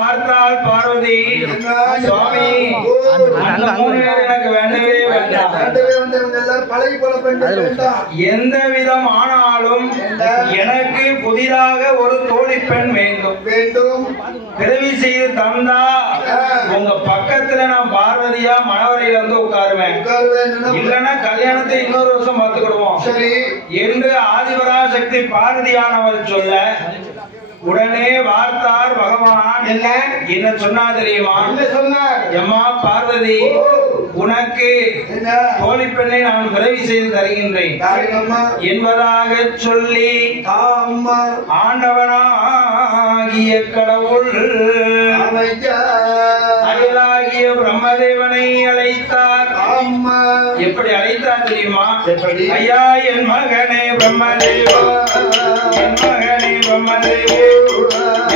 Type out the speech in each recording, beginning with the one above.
பார்த்தால் பார்வதி சுவாமி அந்த மூணு பேர் எனக்கு வேண்டவே வேண்டாம். எந்த விதம் ஆனாலும் எனக்கு புதிதாக ஒரு தோழி பெண் வேண்டும். பிறவி செய்து தந்தா உங்க பக்கத்துல நான் பார்வதியா மணவரையில வந்து உட்காருவேன். இல்லைன்னா கல்யாணத்தை இன்னொரு வருஷம் பார்த்துக்கிடுவோம் என்று ஆதிபராசக்தி பார்வதியானவர் சொல்ல உடனே வார்த்தார் பகவான் என்ன சொன்னா தெரியுமா? எம்மா பார்வதி, உனக்கு தோழி பெண்ணை நான் பிறவி செய்து தருகின்றேன் என்பதாக சொல்லி ஆண்டவனாகிய கடவுள் அயலாகிய பிரம்மதேவனை அழைத்தார். எப்படி அழைத்தார் தெரியுமா? ஐயா என் மகனே பிரம்மதேவா, என் மகனே பிரம்மதேவா,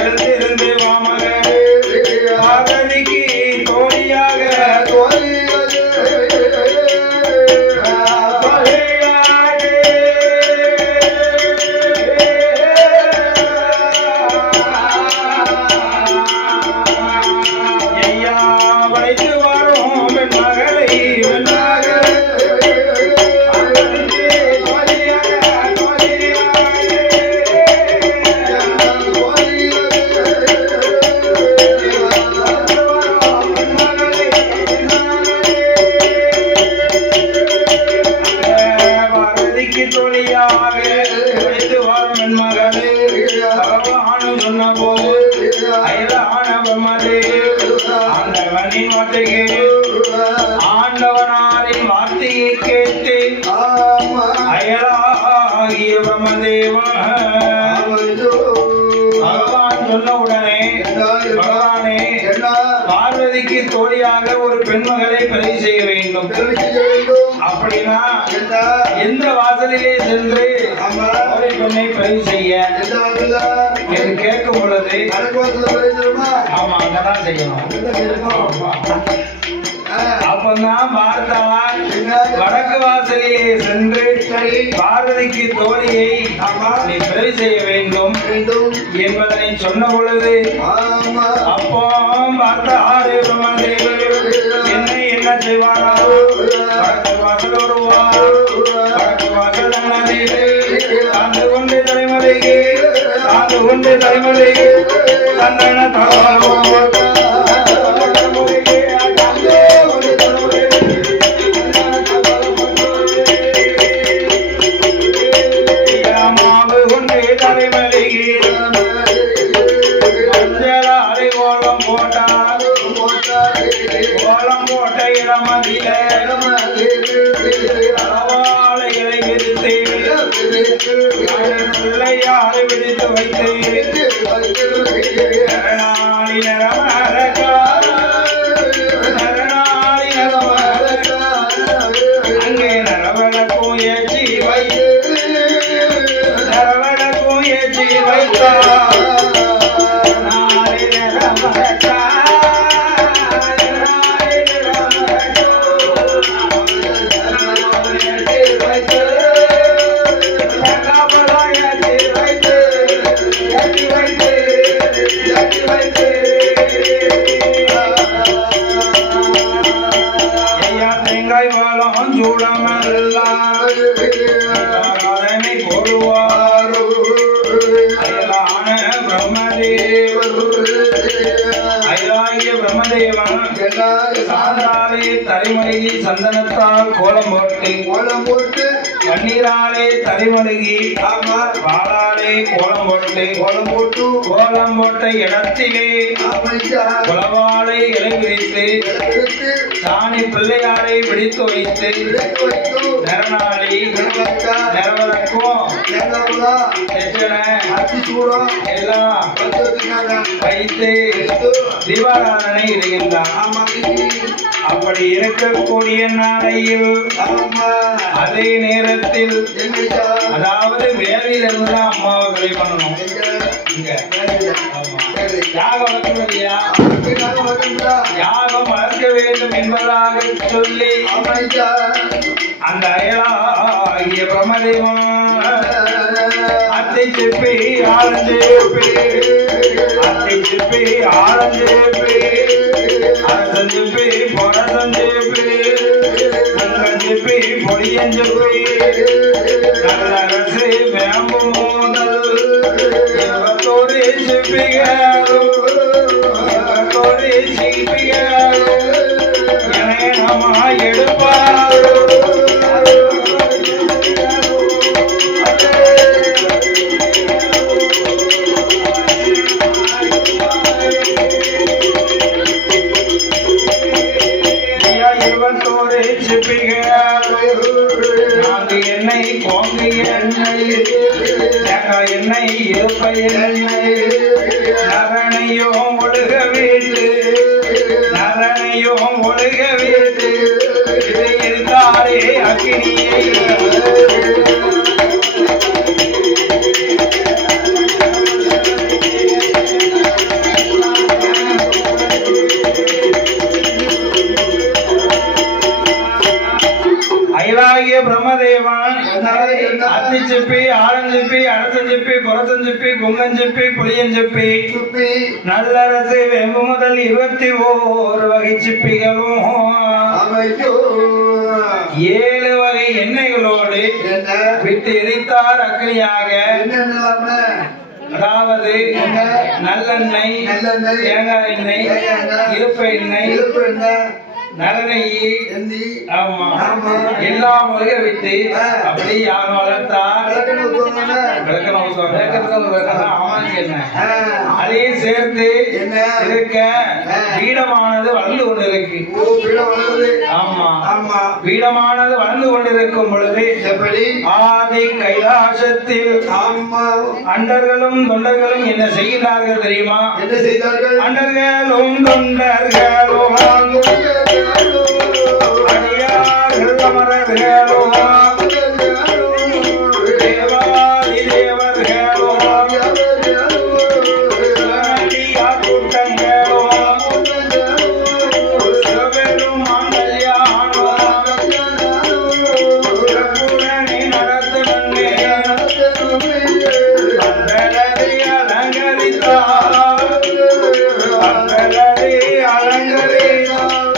எழுந்திருந்து வாமகனே பார்வதிக்கு தோழியாக ஆண்டவனாரின் வார்த்தையை கேட்டு அயலாகிய பிரம்மதேவன் பகவான் சொன்ன உடனே பகவானே பார்வதிக்கு தோழியாக ஒரு பெண்மகளை பிறவி செய்ய வேண்டும். அப்படின்னா எந்த வாசலிலே சென்று தோழி பெண்ணை பிறவி செய்ய என்று கேட்கும் பொழுது ஆமா அங்கதான் செய்யணும். அப்பதான் பார்த்தால் வடக்கு வாசலிலே சென்று பார்வதிக்கு தோழியை நீ பிறவி செய்ய வேண்டும் என்பதனை சொன்ன பொழுது அப்போ பார்த்தாரு என்னை என்ன செய்வானா? வடக்கு வாசல் வருவார், வடக்கு வாசல் தாழ்ந்து கொண்டு தலைமுறைக்கு தாழ்ந்து கொண்டு தலைமுறைக்கு தந்தன பிள்ளையாரை விடுத்து வைத்து அங்கே நரவழக்கும் ஏற்றி வைத்து நரவழக்கும் ஏற்றி வைத்தார். தலைமொழி சந்தனத்தால் கோலம் போட்டு கண்ணீராலே தலைமொழி பாலாலே கோலம் போட்ட இடத்திலே குலவாளை இலை விரித்து சாணி பிள்ளையாரை பிடித்து வைத்து நரநாளி நரவரக்கும் எல்லாம் வைத்து தீபாராதனை இடுகின்றான். அப்படி இருக்கக்கூடிய நாளையில் அதே நேரத்தில் அதாவது வேலையில இருந்துதான் அம்மாவை கலை பண்ணணும். யாகம் வளர்க்க வேண்டும் என்பதாக சொல்லி அந்த அயலாகிய பிரம்மதேவன் அத்தை சிப்பி ஆரஞ்சேப்பி அத்தை சிப்பி ஆரஞ்சேப்பி அரசஞ்சிப்பி பொரசஞ்சிப்பி சிப்பி பொடியஞ்சிப்பி நல்லரசு வேம்பு மோதல் இவத்தோடு சிப்பிகாரும் இவத்தோடு சிப்பிகாரும் எனமா எடுப்பாரோ எண்ணெய் கோங்கு எண்ணெய் எண்ணெய் இருப்பை எண்ணெய் நரணையும் ஒழுக வீட்டு நரணையும் ஒழுக வீட்டு இது இருந்தாரே அக்கினியை பிரம்மதேவன் அத்தி சிப்பி ஆரஞ்சிப்பி அரசஞ்சிப்பி புரசஞ்சிப்பி குங்கஞ்சிப்பி புளியஞ்சிப்பி நல்லரசு வெம்பு முதல் 21 வகை சிப்பிகளும் 7 வகை எண்ணெய்களோடு விட்டு எரித்தார் அக்னியாக. அதாவது நல்லெண்ணெய் தேங்காய் எண்ணெய் இருப்ப எண்ணெய் நரநெய் ஆமா எல்லாம் முழுக விட்டு அப்படி யாரும் வளர்த்தார் அதையும் சேர்த்து இருக்க பீடமானது வளர்ந்து கொண்டிருக்கு. ஆமா பீடமானது வளர்ந்து கொண்டிருக்கும் பொழுது ஆதி கைலாசத்தில் அண்டர்களும் தொண்டர்களும் என்ன செய்கிறார்கள் தெரியுமா? என்ன செய்தார்கள்? அண்டர்களும் தொண்டர்களும் அடியார்கள் அமரர்களோ தேவாதி தேவர்களோ கூட்டங்களோ சிவபெருமான் கல்யாணோ நடத்துவன்னே அலங்கரித்தார் அலங்கரித்தார்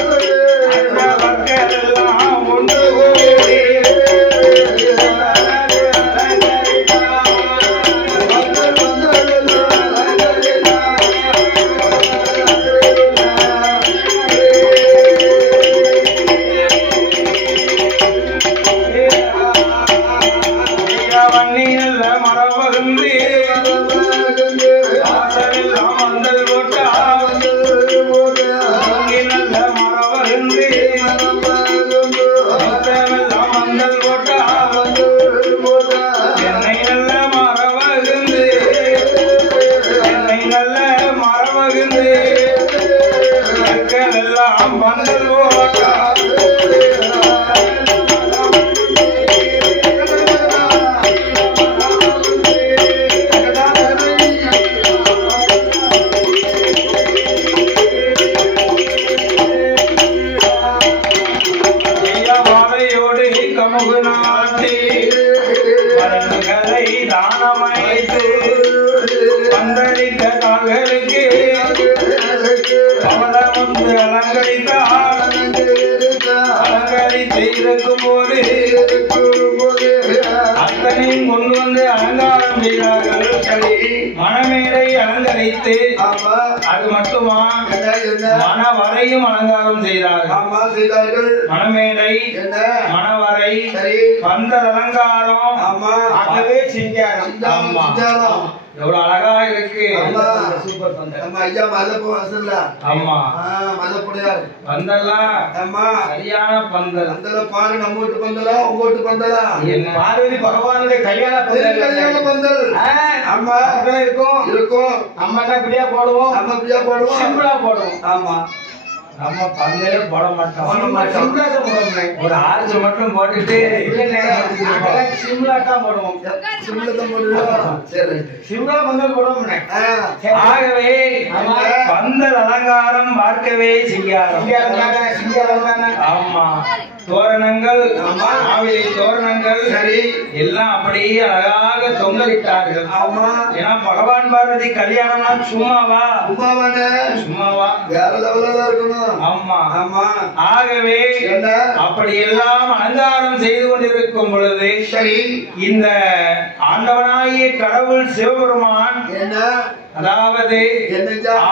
அத்தனையும் கொண்டு வந்து அலங்காரம் செய்தார்கள். மணமேடை அலங்கரித்து அது மட்டுமா மணவரையும் அலங்காரம் செய்தார்கள். மணமேடை மணவரை பந்தல் அலங்காரம் ஆகவே சிங்காரம். எவ்வளவு அழகா இருக்கு. சூப்பர் பந்தல். நம்ம ஐயா மதப்போசல்ல. ஆமா மதப்படியார் பந்தல்லாம். ஆமா சரியான பந்தல். பந்தல பாரு நம்ம வீட்டு பந்தலா உங்க வீட்டு பந்தலா? என்ன பார்வதி பகவானுடைய கல்யாண பந்தல். கல்யாண பந்தல். ஆமா அப்படியே இருக்கும். இருக்கும். நம்ம என்ன பிரியா போடுவோம். நம்ம பிரியா போடுவோம். சிம்பிளா போடுவோம். ஆமா நம்ம பந்தலே போட மாட்டோம். சிம்பிளா தான் போடுவோம். ஒரு ஆர்ச் மட்டும் போட்டுட்டு சிம்பிளா தான் போடுவோம். சிம்பிளா தான் போடுவோம். சரி சிம்பிளா பந்தல் போடுவோம். ஆகவே பந்தல் அலங்காரம் பார்க்கவே சிங்காரம். ஆமா தோரணங்கள், மாவிலை தோரணங்கள் எல்லாம் அப்படியே அழகாக தொங்கலிட்டார்கள். ஏன்னா பகவான் பார்வதி கல்யாணம்னா சும்மாவா? சும்மாவா? ஆமா. ஆகவே அப்படி எல்லாம் அலங்காரம் செய்து கொண்டிருக்கும் பொழுது இந்த ஆண்டவனாகிய கடவுள் சிவபெருமான் அதாவது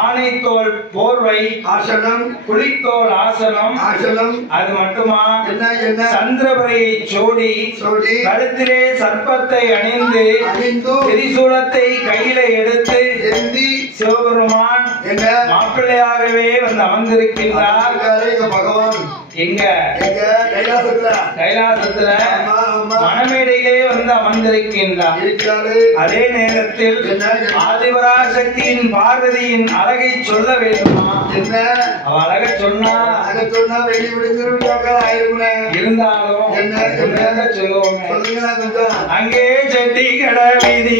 ஆணைத்தோல் போர்வை ஆசனம், புலித்தோல் ஆசனம், அது மட்டுமா சந்திரபரையை சோடி கழுத்திலே சர்ப்பத்தை அணிந்து திரிசூலத்தை கையில எடுத்து சிவபெருமான் மாப்பிள்ளையாகவே வந்து அமர்ந்திருக்கின்றார். பகவான் எங்க கைலாசத்துல மணமேடையிலே வந்து அமர்ந்திருக்கின்றார். அதே நேரத்தில் ஆதிபராசக்தியின் பார்வதியின் அழகை சொல்ல வேண்டுமா? அவ அழக சொன்னா இருந்தாலும் சொல்லுவோம். அங்கே செட்டிகட வீதி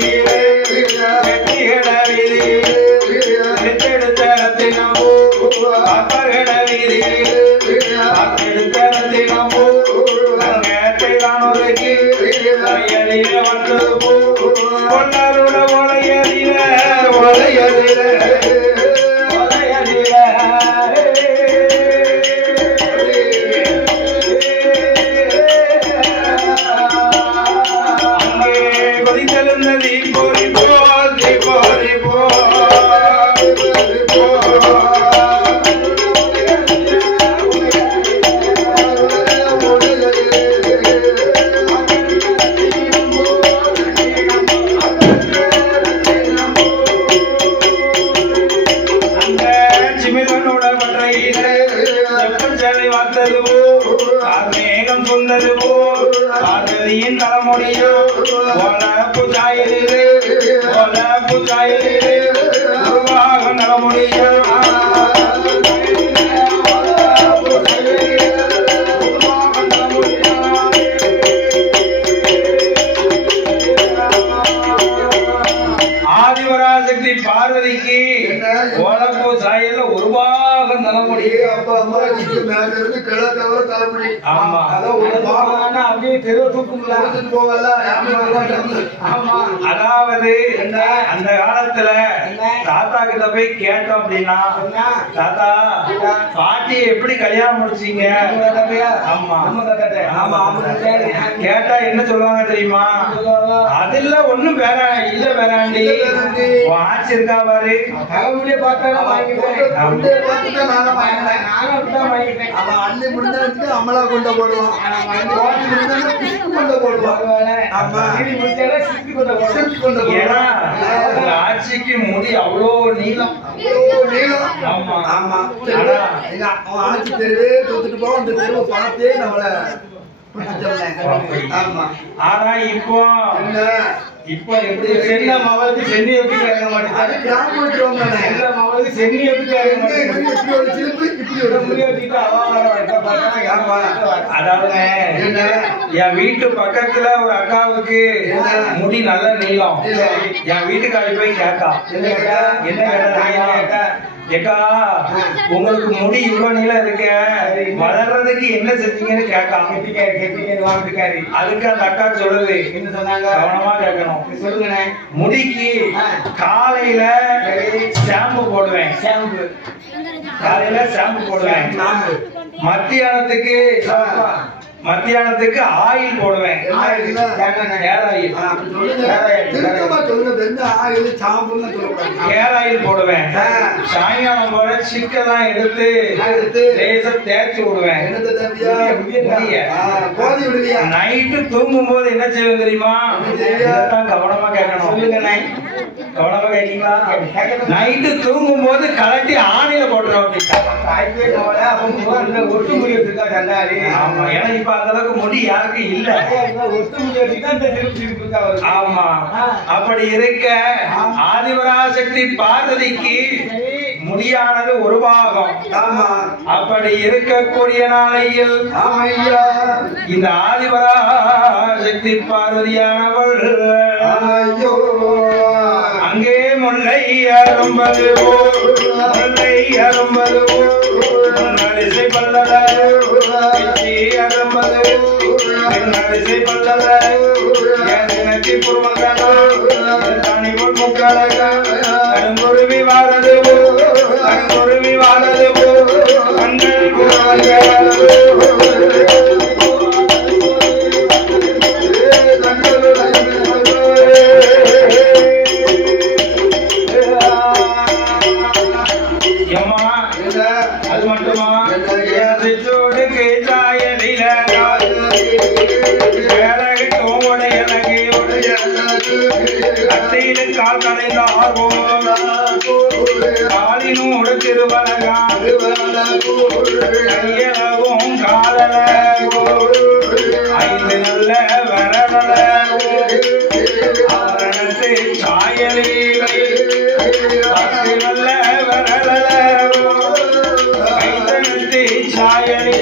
எடுத்த அப்பகட வீதி ஆதிபராசக்தி பார்வதிக்கு ஓலப்பூ சாயல்ல ஒரு பாகம் தலைமுடி. அதாவது அந்த காலத்துல தாத்தா கிட்ட போய் கேட்டோம் அப்படின்னா, தாத்தா பாட்டியை எப்படி கல்யாணம் முடிச்சீங்க? கேட்டா என்ன சொல்லுவாங்க தெரியுமா? அதுல ஒண்ணும் வேற இல்ல, வேறாண்டி ஆட்சி இருக்கா பாரு, அமலா கொண்ட போடுவான், ஆட்சிக்கு முடி அவ்வளோ நீளம். ஆட்சி தெருவே தோத்துட்டு போவோம், அந்த தெருவை பார்த்தே நம்மள. ஆனா இப்போ இப்ப எப்படி சென்ன மவளுக்கு சென்னி எப்படி கேட்க மாட்டேங்குது, மவளுக்கு சென்னி எப்படி அதாவது என் வீட்டு பக்கத்துல ஒரு அக்காவுக்கு முடி நல்ல நீளம். என் வீட்டுக்காரி போய் கேட்டா, என்ன கேட்டா, ஏக்கா உங்களுக்கு முடி இவ்வளவு நீளம் இருக்க, வளர்றதுக்கு என்ன செஞ்சீங்கன்னு கேட்டா. அதுக்கு அந்த அக்கா சொல்லுது, என்ன சொன்னாங்க, கவனமா கேட்கணும். சொல்லுங்க. முடிக்கு காலையில ஷாம்பு போடுவேன், காலையில ஷாம்பு போடுவேன். மத்தியானத்துக்கு ஆயில் போடுவேன், ஹேர் ஆயில் போடுவேன். சாயங்காலம் போல சிக்கெல்லாம் எடுத்து தேய்ச்சி விடுவேன். நைட்டு தூங்கும் போது என்ன செய்வேன் தெரியுமா? கவனமா கேட்கணும். கவனமா கேட்டீங்களா? நைட்டு தூங்கும் போது கலட்டி ஆணையில போட்டுருவோம். ஆமா, ஏன்னா இப்ப அந்த அளவுக்கு முடி யாருக்கு இல்ல. ஆமா, அப்படி இருக்க ஆதிபராசக்தி பார்வதிக்கு முடியானது ஒரு பாகம். அப்படி இருக்கக்கூடிய நாளையில் இந்த ஆதிபராசக்தி பார்வதியானவள் அங்கே முல்லை அரும்பது முல்லை அரும்பது பல்லதாரு நரிசை பல்லல நச்சி புருமக்கல தனி முக்கல கருங்குருவி வாரது கருங்குருவி வாரது கண்கள் அது மட்டுமா கால் கடைந்த காலினோடு திருவலகும் காதல ஐந்து நல்ல வரவல ஆரணத்து சாயலி நல்ல வரல ஐந்தனத்து சாயலி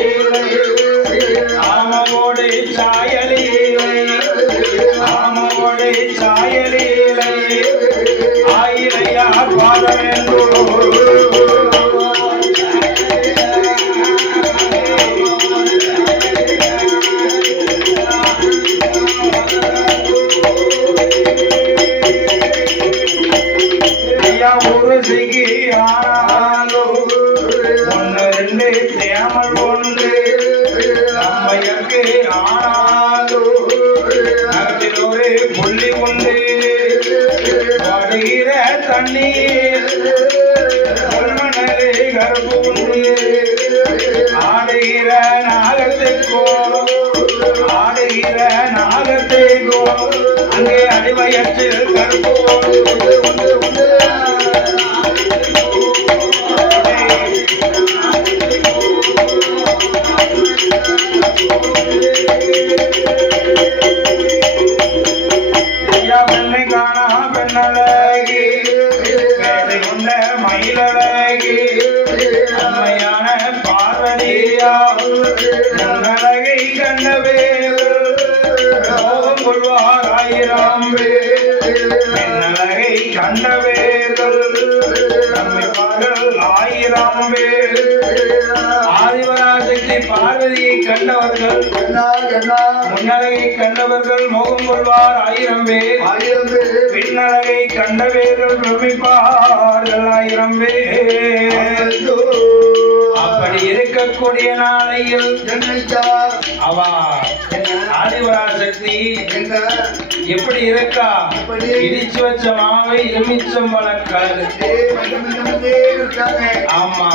ஆமவோடு சாயலி ஆமவோடு சாயலி ஆயிரையார் பாதமேந்தோ ஒரு சிகி ஆனாலோ ஒன்று ரெண்டு தேமல் ஒன்று நம்மையற்கு ஆனாலோ நகத்தில் ஒரு புள்ளி உண்டு படுகிற தண்ணீர் பொன்மணலே கருப்பு உண்டு ஆடுகிற நாகத்தைக்கோ ஆடுகிற நாகத்தைக்கோ அங்கே அடிவயற்றில் கருப்பு உண்டு உண்டு உண்டு பெண்ணை காணா பெண்ணழகி வேலை கொண்ட மயிலழகி உண்மையான பார்வதியா அழகை கண்டவே மோகம் கொள்வார் ஆயிரம் பெண்ணழகை கண்டவேர்கள் நம்மைப்பார்கள் ஆயிரம் பேர் ஆதிபராசக்தி பார்வதியை கண்டவர்கள் முன்னழகை கண்டவர்கள் மோகம் கொள்வார் ஆயிரம் பேர் பின்னழகை கண்டவேர்கள் பிரமிப்பார்கள் ஆயிரம் பேர் அப்படி இருக்கக்கூடிய நாளையில் அவா ஆதிபராசக்தி எப்படி இருக்கா இடிச்சு வச்ச மாவை எலுமிச்சம் வளர்க்காது ஆமா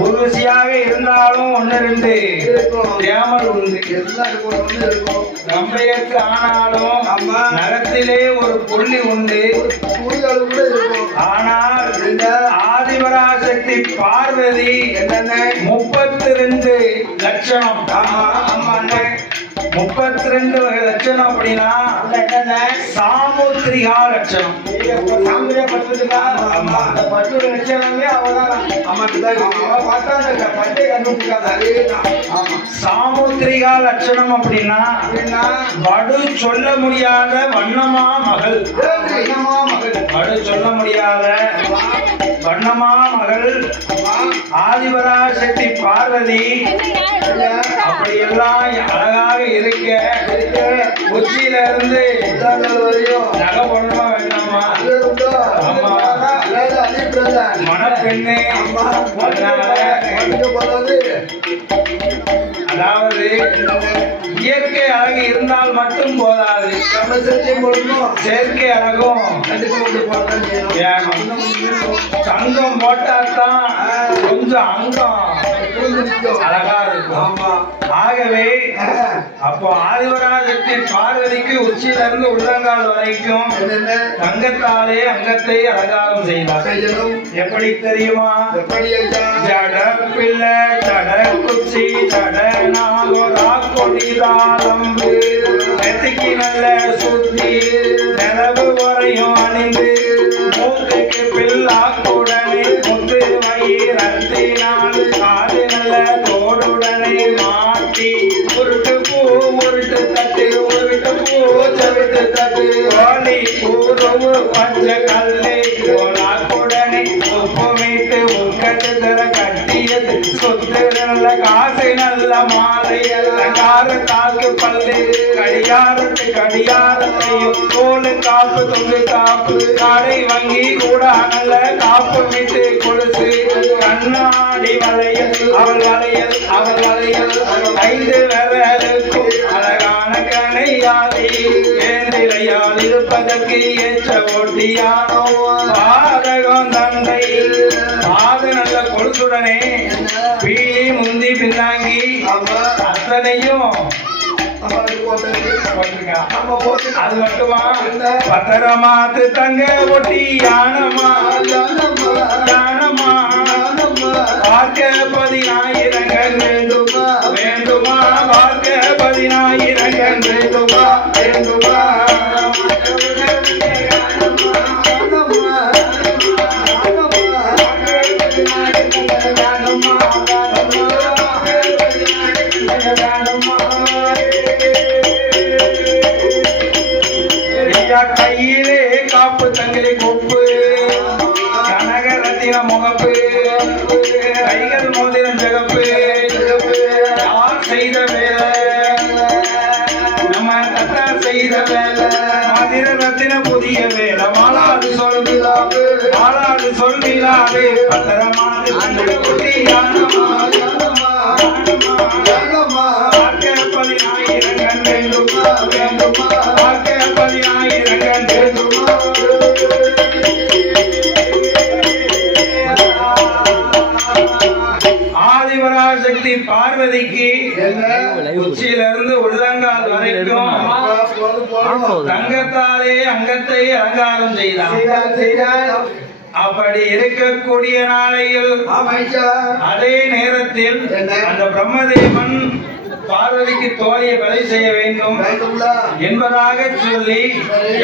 உருவசியாக இருந்தாலும் ஒன்னு ரெண்டு தேமல் உண்டு நம்பையற்கு ஆனாலும் நகத்திலே ஒரு புள்ளி உண்டு ஆனால் ஆதிபராசக்தி பார்வதி 32 லட்சணம் 32 லட்சணம் அப்படின்னா சாமுத்திரிகா லட்சணம் சாமுத்திரிகா லட்சணம் அப்படின்னா வடு சொல்ல முடியாத வண்ணமா மகள் வடு சொல்ல முடியாத வண்ணமா மகள் ஆதிபராசக்தி பார்வதி அப்படியெல்லாம் அழகாக இருக்க உச்சியில இருந்து நகை பண்ண வேண்டாமா மணப்பெண்ணே அதாவது இயற்கை அழகு இருந்தால் மட்டும் போதாது செயற்கை அழகும் தங்கம் போட்டாதான் கொஞ்சம் அங்கம் அழகா இருக்கும் ஆகவே அப்போ ஆதிபராசக்தி பார்வதிக்கு உச்சியில இருந்து உள்ளங்கால் வரைக்கும் தங்கத்தாலே அங்கத்தை அலங்காரம் செய்தார் எப்படி தெரியுமா ஜட பிள்ளை ஜட குச்சி ஜட நாகோரா கொடிதாளம்பு நெத்திக்கு நல்ல சுத்தி நிலவு வரையும் அணிந்து மூக்குக்கு பில்லா கூடனை முத்து வயிறத்தினால் காது நல்ல தோடுடனை மாட்டி உருட்டு பூ உருட்டு தட்டு உருட்டு பூ சவிட்டு தட்டு கோழி பூரவு பச்சை கல்லை கோலா கூடனை உப்புமிட்டு உக்கட்டு தர கட்டியது சொத்து நல்ல காசு நல்ல மாலை காக்கு பல்லு கடியாரத்தை கடியாரத்தையும் தோல் காப்பு தொங்கு காப்பு கடை வங்கி கூட நல்ல காப்பு விட்டு கொடுத்து கண்ணாடி வளையல் அவள் வளையல் அவள் வளையல் 5 விரலுக்கும் அழகான கணையாதி ஏந்திரையால் இருப்பதற்கு ஏற்ற ஒட்டியானோ பாதகம் தந்தை பாத நல்ல கொலுசுடனே பீலி முந்தி பின்னாங்கி அத்தனையும் அது மட்டுமா பத்திரமாத்து தங்க ஒட்டி யானமா யானமா பார்க்க 10,000 வேண்டுமா வேண்டுமா பார்க்க 10,000 வேண்டுமா வேண்டுமா கையிலே காப்பு தங்கிலி கொப்பு கனக ரத்தின முகப்பு கைகள் மோதிரம் ஜகப்பு யார் செய்த வேலை நம்ம தத்தா செய்த வேலை மதிர ரத்தின புதிய வேலை மாலாது சொல்கிறாவே மாலாது சொல்கிறாவே பத்திரமாது தங்க குட்டி யானமா பார்க்க 10,000 வேண்டுமா வேண்டுமா பார்க்க 10,000 வேண்டுமா ஆதிபராசக்தி பார்வதிக்கு உச்சியிலிருந்து உள்ளங்கால் வரைக்கும் தங்கத்தாலே அங்கத்தை அலங்காரம் செய்தார். அப்படி இருக்கக்கூடிய நாளையில் அதே நேரத்தில் அந்த பிரம்மதேவன் பார்வதிக்கு தோழியை பலி செய்ய வேண்டும் என்பதாக சொல்லி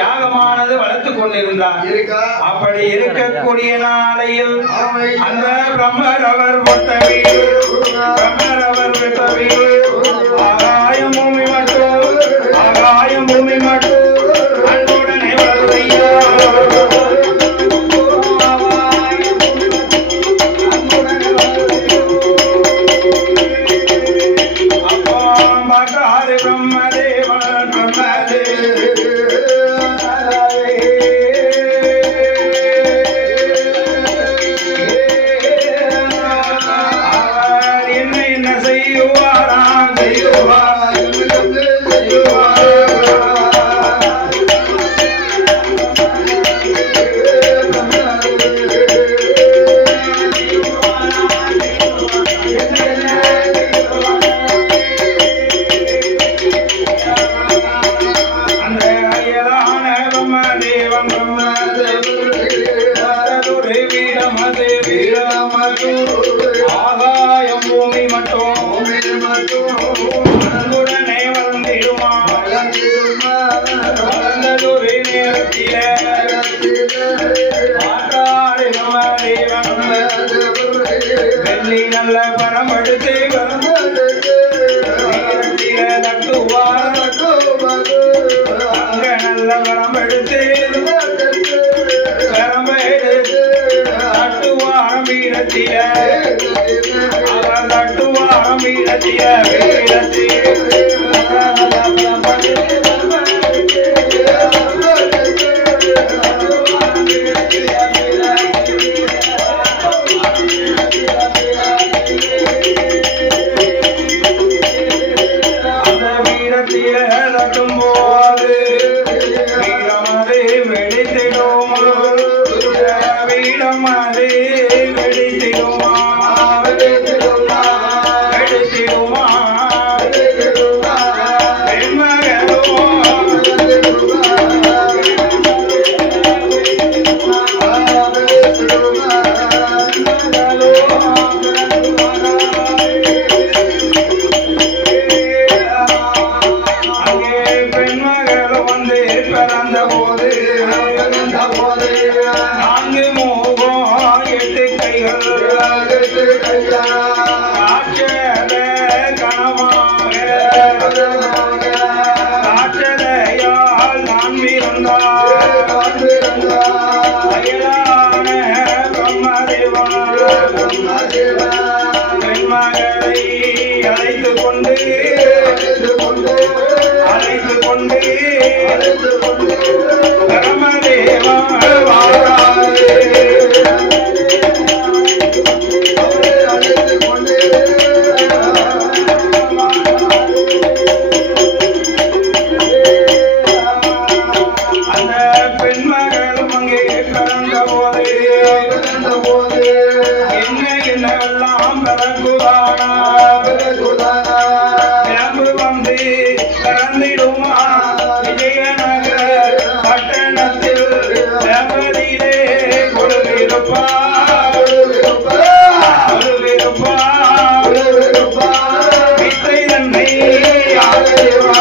யாகமானது வளர்த்துக் கொண்டிருந்தார். அப்படி இருக்கக்கூடிய நாளையில் அந்த பிரம்மரவர் பொட்ட வீடு பிரம்மரவர் விட்ட வீடு ஆகாயம் பூமி மட்டும் ஆகாயம் பூமி மட்டும் அன்புடனே வளர்வையா ஆகாயம் பூமி மட்டும் அன்புடனே வளர்ந்திடுமா வளர்ந்ததொரு நேரத்தில வெள்ளி நல்ல பரம் எடுத்து தட்டுவார் அங்க நல்ல பரம் எடுத்து தட்டுவாரம் வீரத்தில அவர் தட்டுவாரம் வீரத்தில அந்த வீரத்தில தட்டும் போது வீரமது வெடித்திடும் வீரமது வெடித்திடுமா வெடித்திடுமா அழைத்து கொண்டு பரமதேவா வாராரே அந்த பெண்மகளும் அங்கே பிறந்த போது என்ன என்னெல்லாம் பிறகுதானா வந்து பிறந்திடுமா விஜயநகர பட்டணத்தில் தேவதியிலே கொழுவிருப்பா வித்தை தன்னை ஆதரிவா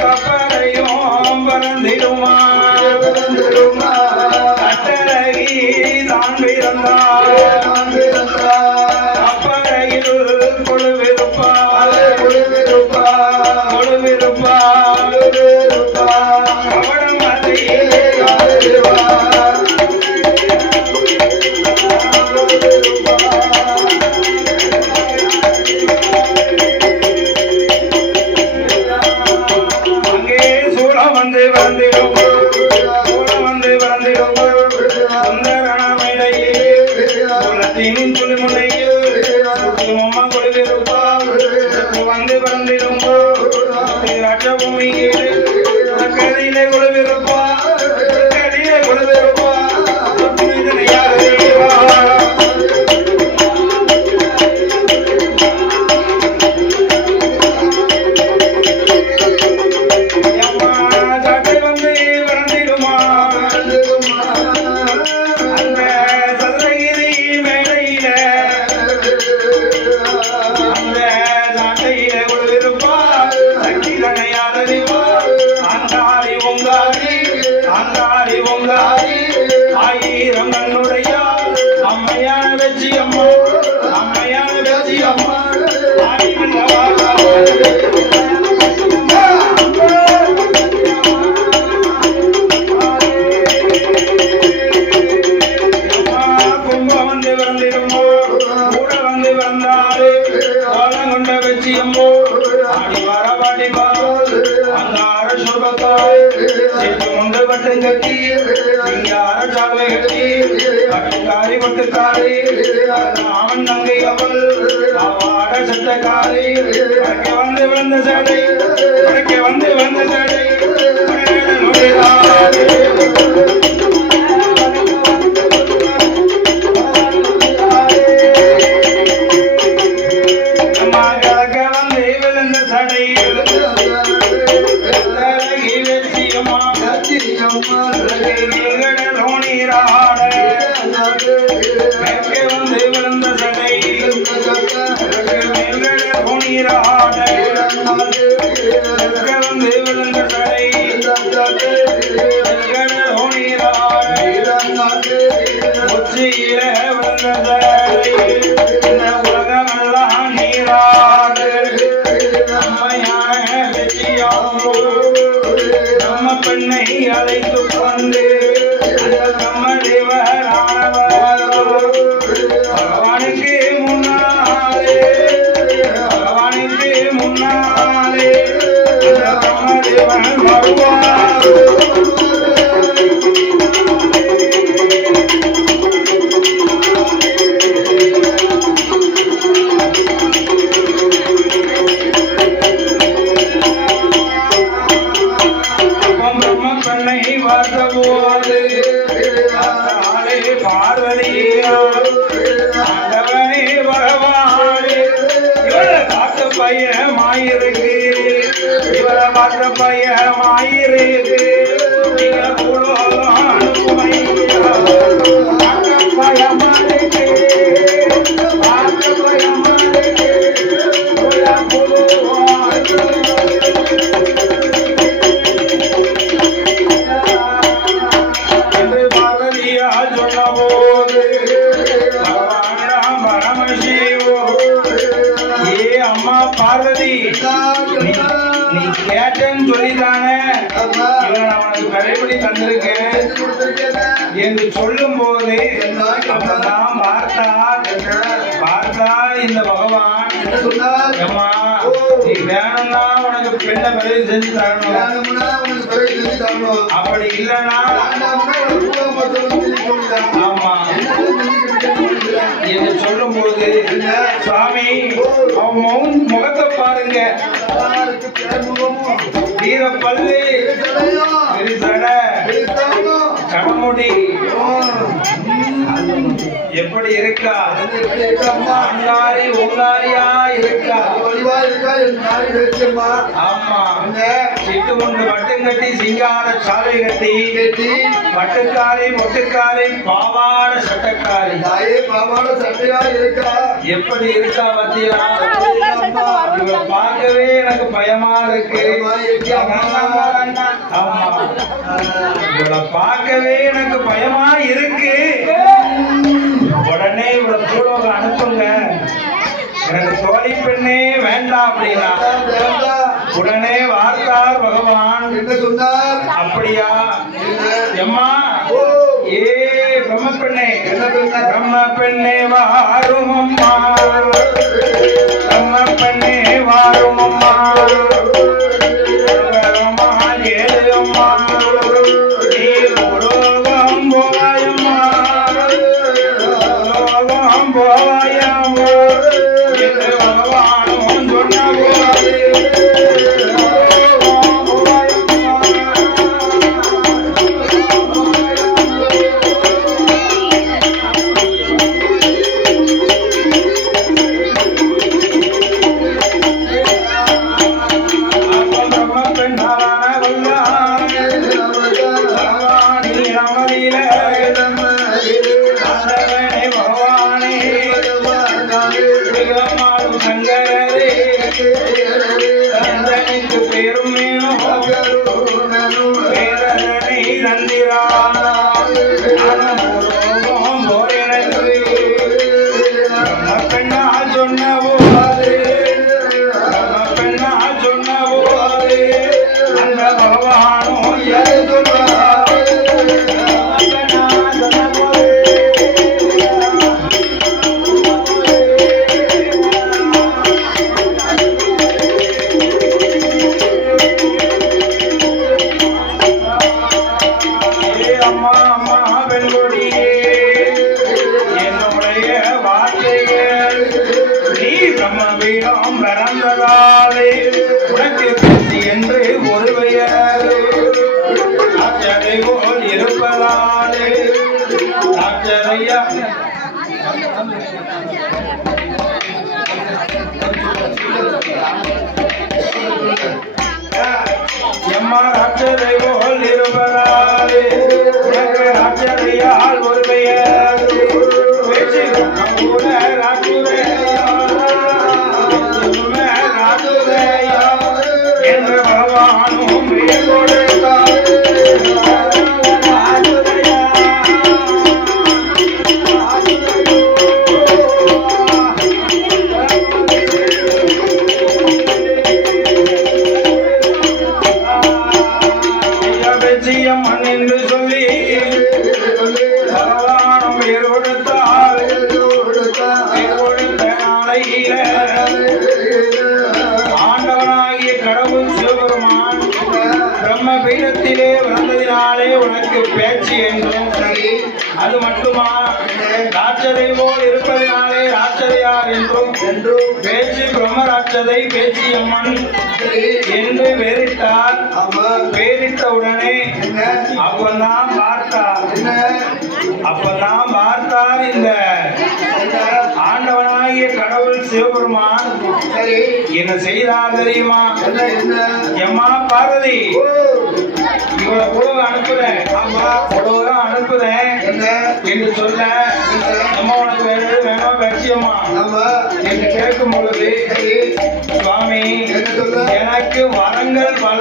கப்பலையும் பறந்திடுமா கட்டழகி தான் பிறந்தாள் கப்பலையில் கொழுவிருப்பா கவனம் அதை அங்கே சூழம் வந்து வந்திடும் சுந்தரனமிடையே குலத்தின் துளிமுனையில் அம்மா கொழுவிருப்பா வந்து வந்திடும் ராஜபூமியில் கதியிலே கொழுவிருப்பா ஆயிரம் கண்ணுடைய அம்மையான வெச்சி அம்மா கும்பம் வந்து வந்திருமோ கூட வந்து வந்தாரு கோலம் கொண்ட வெச்சி அம்மோ ஆடி வரபாடி அங்கார சுபத்தாய் கொண்டு வட்டம் கட்டி சிங்கார சாலை கட்டி பட்டுக்காரி பட்டுக்காரி அவன் தங்கை அவள் அவாட சட்டக்காரி வந்து வந்த சடை வந்து வந்த சடை வந்து விழுந்த சடை வந்து விழுந்த சடை வந்து விழுந்த சடை உச்சியில விழுந்த சடை உலகமெல்லாம் நீராடு அம்மையான வெற்றியாமோ நம்ம பெண்ணை அழைத்து கொண்டு பகவானுக்கு முன்னாலே வருவார் பெண்ணை பார்த்தபோது பார்வதியா ஆண்டவனே பகவானே இவரை பார்த்த பையன் மாயிருக்கு பார்வதி நீ கேட்டேன்னு சொல்லிதானே இவன் அவனுக்கு கரைப்படி தந்திருக்கேன் என்று சொல்லும் போது நான் பார்த்தால் இந்த பகவான் அம்மா நீ வேணும்னா உனக்கு பெண்ணை பிறகு செஞ்சு தரணும், அப்படி இல்லைன்னா ஆமா என்று சொல்லும் போது சுவாமி அவன் முகத்தை பாருங்க, வீர பல்லு கடமுடி எப்படி இருக்கா, அங்காரி உங்காரியா இருக்கா, ஆமா சிட்டு முண்டு மட்டும் கட்டி சிங்கார சாலை கட்டி மட்டுக்காரி மொட்டுக்காரி பாவாட சட்டக்காரி எப்படி இருக்கா பத்தியா, இவ பார்க்கவே எனக்கு பயமா இருக்கு, ஆமா இவளை பார்க்கவே எனக்கு பயமா இருக்கு, உடனே இவளை கூட அனுப்புங்க, எனக்கு தோழி பெண்ணே வேண்டாம் அப்படின்னா உடனே வார்த்தார் பகவான் அப்படியா எம்மா ஏ பிரம்ம பெண்ணே பிரம்ம பெண்ணே வாரும் அம்மா, பிரம்ம பெண்ணே வாரும் அம்மா, ஏழு அம்மா நீ உலோகம் போவாயம்மா, உலோகம் போவாயம்மா என்று பகவானும் சொன்ன போது அது மட்டுமா ராட்சதை போல் இருப்பதினாலே ராட்சதையார் என்றும் பேச்சு பிரம்மராட்சதை பேச்சு அம்மன் என்று வேறிட்டார். வேறிட்ட உடனே அப்பதான் பார்த்தார் இந்த ஆண்டவனாகிய கடவுள் சிவபெருமான் என்ன செய்தார் தெரியுமா? எம்மா பார்வதி இவளை புடவை அனுப்புறேன், புடவை அனுப்புறேன் என்று சொல்ல அம்மா உனக்கு வேற வேணும் லட்சியமா என்று கேட்கும் பொழுது சுவாமி எனக்கு வரங்கள் பல